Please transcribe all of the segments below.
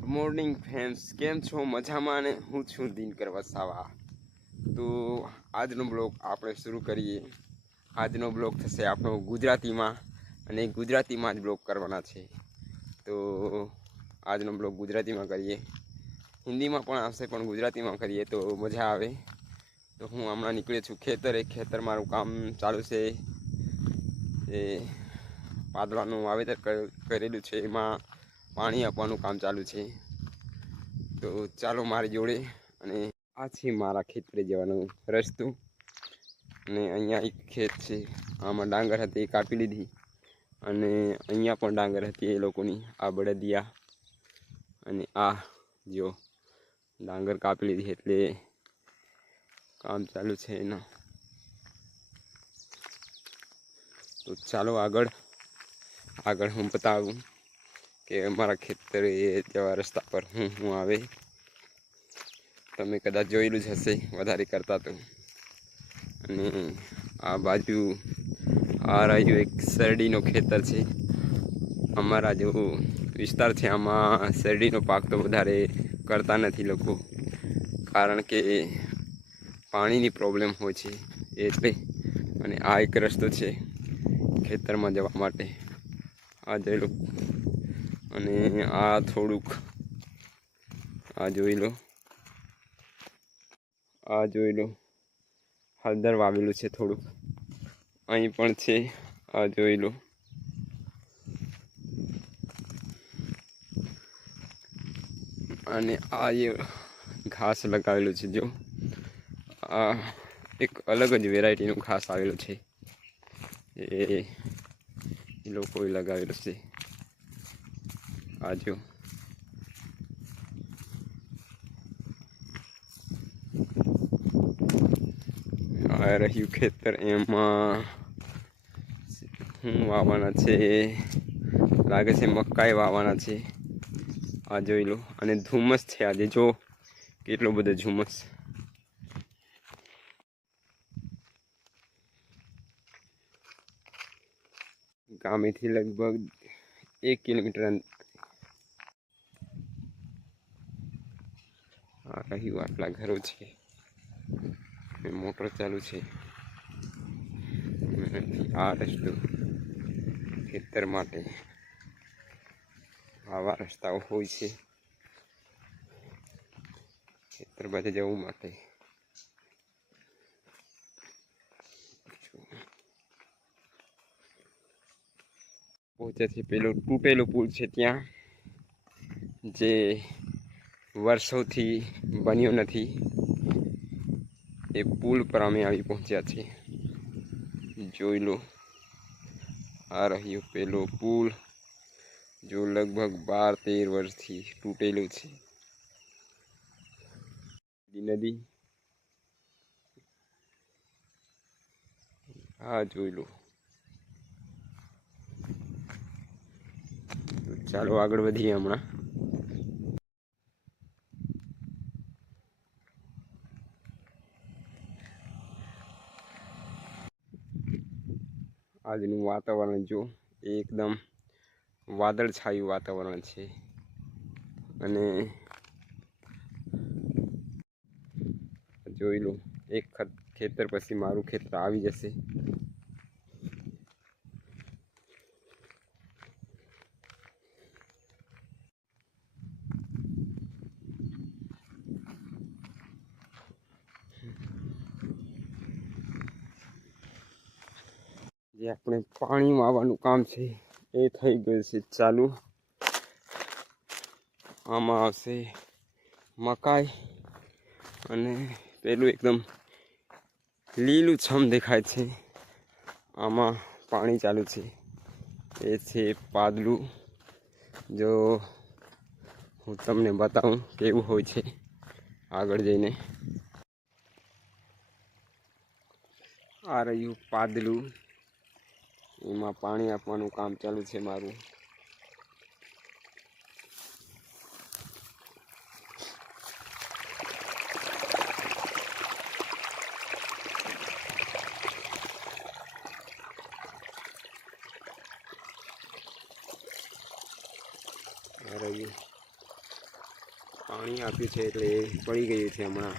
Good morning friends, કેમ છો? મજામાં ને? હું છું દિનકર વસાવા. તો આજનો બ્લોગ આપણે શરૂ કરીએ. આજનો બ્લોગ થશે આપણો ગુજરાતીમાં, અને ગુજરાતીમાં જ બ્લોગ કરવાના છે. તો આજનો બ્લોગ ગુજરાતીમાં કરીએ. હિન્દીમાં પણ આવશે, પણ ગુજરાતીમાં કરીએ તો મજા આવે. તો હું હમણાં નીકળ્યો છું ખેતર મારું કામ ચાલુ છે. એ પાદવાનું વાવેતર કરેલું છે, એમાં પાણી આપવાનું કામ ચાલુ છે. તો ચાલો મારી જોડે. અને આ છે મારા ખેતરે જવાનો રસ્તો. અને અહીંયા એક ખેત છે, આમાં ડાંગર હતી એ કાપી લીધી. અને અહીંયા પણ ડાંગર હતી એ લોકોની, આ બળદિયા. અને આ જો ડાંગર કાપી લીધી એટલે કામ ચાલુ છે એના. તો ચાલો આગળ હું બતાવું કે અમારા ખેતરે જવા રસ્તા પર હું આવે. તમે કદાચ જોયેલું જ હશે વધારે કરતા તો. અને આ બાજુ આ રહ્યું એક શેરડીનો ખેતર છે. અમારા જો વિસ્તાર છે આમાં શેરડીનો પાક તો વધારે કરતા નથી લોકો, કારણ કે પાણીની પ્રોબ્લેમ હોય છે એટલે. અને આ એક રસ્તો છે ખેતરમાં જવા માટે, આ જોઈ લો. અને આ થોડુંક આ જોઈ લો, હળદર વાવેલું છે થોડુંક. અહીં પણ છે, આ જોઈ લો. અને આ એ ઘાસ લગાવેલું છે, જો આ એક અલગ જ વેરાયટીનું ઘાસ આવેલું છે. એ લોકોએ લગાવેલું છે. આ જો આ રહ્યું ખેતર, એમાં વાવવાના છે, લાગે છે મકાઈ વાવવાના છે. આ જોઈ લો. અને ધુમ્મસ છે આજે, જો કેટલો બધો ધુમ્મસ. ગામેથી લગભગ 1 કિલોમીટર. આ રહ્યું આટલા ઘરો છે, મોટર ચાલુ છે. આ રસ્તો ખેતર માટે, આવા રસ્તાઓ હોય છે ખેતર બાજુ જવું માટે. પહોંચ્યાથી પેલો તૂટેલો પુલ છે ત્યાં, જે વર્ષોથી બન્યો નથી. એ પુલ પર અમે આવી પહોંચ્યા છીએ, જોઈ લો. આ રહ્યો પેલો પુલ, જો લગભગ 12-13 વર્ષથી તૂટેલું છે. નદી આ જોઈ લો. ચાલો આગળ વધીએ. હમણાં આજનું વાતાવરણ જો એકદમ વાદળછાયું વાતાવરણ છે. અને જોઈ લો, એક ખેતર પછી મારું ખેતર આવી જશે. જે આપણે પાણી વાવવાનું કામ છે એ થઈ ગયું છે ચાલુ. આમાં આવશે મકાઈ, અને પેલું એકદમ લીલું છમ દેખાય છે, આમાં પાણી ચાલુ છે. એ છે પાદલું. જો હું તમને બતાવું કેવું હોય છે આગળ જઈને. આ રહ્યું પાદલું, એમાં પાણી આપવાનું કામ ચાલુ છે મારું. રહ્યું પાણી આપ્યું છે એટલે પડી ગયું છે હમણાં,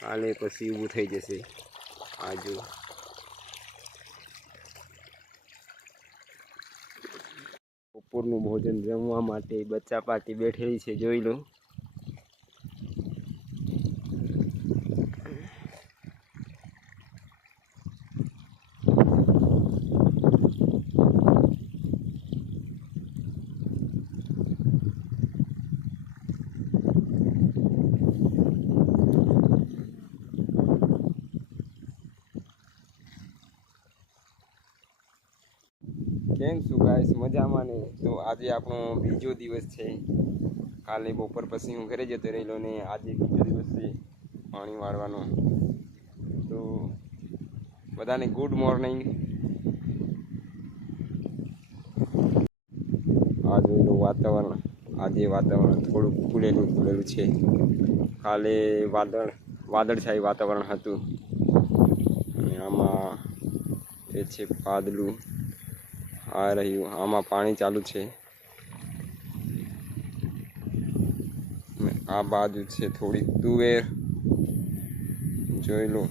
કાલે પછી ઊભું થઈ જશે. આજુ બપોરનું ભોજન જમવા માટે બચ્ચા પાર્ટી બેઠેલી છે, જોઈ લો. કેમ છું ગાઈસ, મજામાં ને? તો આજે આપણો બીજો દિવસ છે. કાલે બપોર પછી હું ઘરે જતો રહેલો ને આજે બીજો દિવસ છે પાણી વાળવાનો. તો બધાને ગુડ મોર્નિંગ. આ જોઈ લો વાતાવરણ. આજે વાતાવરણ થોડુંક ખુલેલું છે. કાલે વાદળછાયું વાતાવરણ હતું અને આમાં એ છે વાદળું આ રહ્યું, આમાં પાણી ચાલુ છે. આ બાજુ છે થોડી તુવેર, જોઈ લો.